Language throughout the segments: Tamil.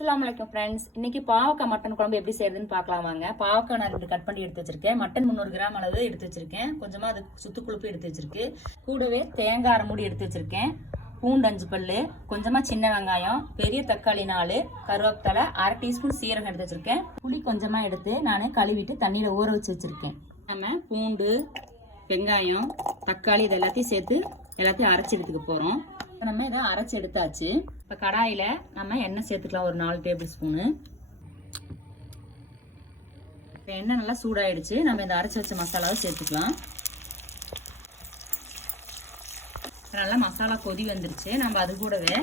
அஸ்ஸலாமு அலைக்கும் ஃப்ரெண்ட்ஸ். இன்னைக்கு பாவக்காய் மட்டன் குழம்பு எப்படி செய்யறதுன்னு பார்க்கலாம் வாங்க. பாவக்காய் நான் 2 கட் பண்ணி எடுத்து வச்சிருக்கேன். மட்டன் 300 கிராம் அளவு எடுத்து வச்சிருக்கேன். கொஞ்சமா அது சுத்து குழுப்பு எடுத்து வச்சிருக்கு. கூடவே தேங்காய் அரை மூடி எடுத்து வச்சிருக்கேன். பூண்டு 5 பல்லு, கொஞ்சமா சின்ன வெங்காயம், பெரிய தக்காளி 4, கருவேப்பிலை, 1/2 டீஸ்பூன் சீரகம் எடுத்து வச்சிருக்கேன். புளி கொஞ்சமா எடுத்து நான் கழுவிட்டு தண்ணியில ஊற வச்சு வச்சிருக்கேன். நம்ம பூண்டு, வெங்காயம், தக்காளி இது எல்லாத்தையும் சேர்த்து எல்லாத்தையும் அரைச்சி எடுத்துக்க போறோம். நம்ம இதை அரைச்சி எடுத்தாச்சு. இப்போ கடாயில நம்ம எண்ணெய் சேர்த்துக்கலாம். ஒரு 4 டேபிள் ஸ்பூனு. இப்போ எண்ணெய் நல்லா சூடாயிடுச்சு. நம்ம இதை அரைச்சி வச்ச மசாலாவை சேர்த்துக்கலாம். நல்லா மசாலா கொதி வந்துருச்சு. நம்ம அது கூடவே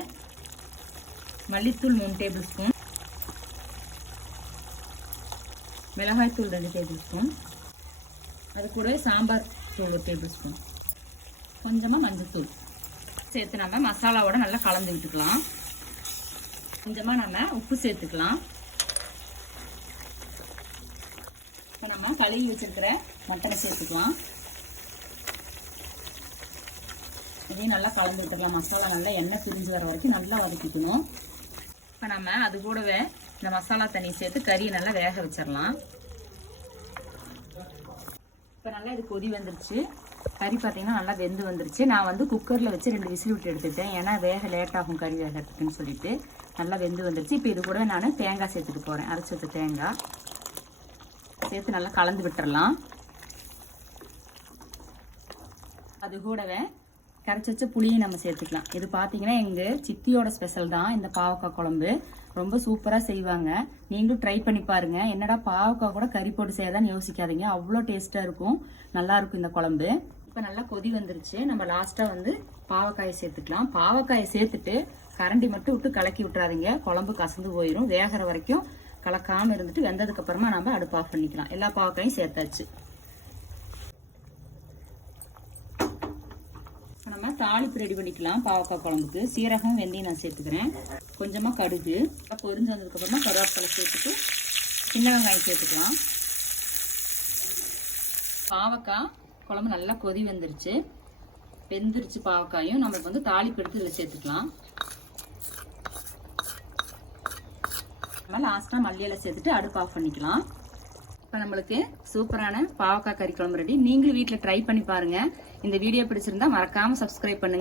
மல்லித்தூள் 3 டேபிள் ஸ்பூன், மிளகாய்த்தூள் 2 டேபிள் ஸ்பூன், அது கூடவே சாம்பார் தூள் 1 டேபிள் ஸ்பூன், கொஞ்சமாக மஞ்சத்தூள் சேர்த்து நம்ம மசாலாவோட நல்லா கலந்து விட்டுக்கலாம். கொஞ்சமா நம்ம உப்பு சேர்த்துக்கலாம். இப்போ நம்ம கழுவி வச்சிருக்கிற மட்டனை சேர்த்துக்கலாம். இதையும் நல்லா கலந்து விட்டுக்கலாம். மசாலா நல்லா எண்ணெய் பிரிஞ்சு வர வரைக்கும் நல்லா வதக்கிக்கணும். இப்போ நம்ம அது கூடவே இந்த மசாலா தண்ணி சேர்த்து கறியை நல்லா வேக வச்சிடலாம். இப்போ நல்லா இது கொதி வந்துருச்சு. கறி பார்த்தீங்கன்னா நல்லா வெந்து வந்துருச்சு. நான் குக்கரில் வச்சு 2 விசில் விட்டு எடுத்துட்டேன். ஏன்னா வேக லேட் ஆகும் கறி வேகிறதுக்குன்னு சொல்லிட்டு. நல்லா வெந்து வந்துருச்சு. இப்போ இது கூட நான் தேங்காய் சேர்த்துட்டு போகிறேன். அரைச்சி வச்ச தேங்காய் சேர்த்து நல்லா கலந்து விட்டுறலாம். அது கூடவே கரைச்சி வச்ச புளியும் நம்ம சேர்த்துக்கலாம். இது பார்த்தீங்கன்னா எங்கள் சித்தியோட ஸ்பெஷல் தான் இந்த பாவக்காய் குழம்பு. ரொம்ப சூப்பராக செய்வாங்க. நீங்களும் ட்ரை பண்ணி பாருங்க. என்னடா பாவக்காய் கூட கறி போட்டு செய்யதான்னு யோசிக்காதீங்க. அவ்வளோ டேஸ்ட்டாக இருக்கும். நல்லா இருக்கும் இந்த குழம்பு. இப்போ நல்லா கொதி வந்துருச்சு. நம்ம லாஸ்ட்டாக பாவக்காயை சேர்த்துக்கலாம். பாவக்காயை சேர்த்துட்டு கரண்டி மட்டும் விட்டு கலக்கி விட்டுறாதீங்க. குழம்பு கசந்து போயிடும். வேகிற வரைக்கும் கலக்காமல் இருந்துட்டு வெந்ததுக்கு அப்புறமா நம்ம அடுப்பு ஆஃப் பண்ணிக்கலாம். எல்லா பாவக்காயும் சேர்த்தாச்சு. நம்ம தாளிப்பு ரெடி பண்ணிக்கலாம். பாவக்காய் குழம்புக்கு சீரகம், வெந்தயம் நான் சேர்த்துக்கிறேன். கொஞ்சமாக கடுகு பொரிஞ்சு வந்ததுக்கப்புறமா கருவேப்பிலை சேர்த்துட்டு சின்ன வெங்காயம் சேர்த்துக்கலாம். பாவக்காய் குழம்பு நல்லா கொதி வந்துருச்சு. வெந்துருச்சு பாவக்காயும். நமக்கு தாளிப்பு எடுத்து இதில் சேர்த்துக்கலாம். நம்ம லாஸ்ட்டாக மல்லியில சேர்த்துட்டு அடுப்பு ஆஃப் பண்ணிக்கலாம். இப்போ நம்மளுக்கு சூப்பரான பாவக்காய் கறி குழம்பு ரெடி. நீங்களும் வீட்டில் ட்ரை பண்ணி பாருங்க. இந்த வீடியோ பிடிச்சிருந்தா மறக்காம சப்ஸ்கிரைப் பண்ணுங்க.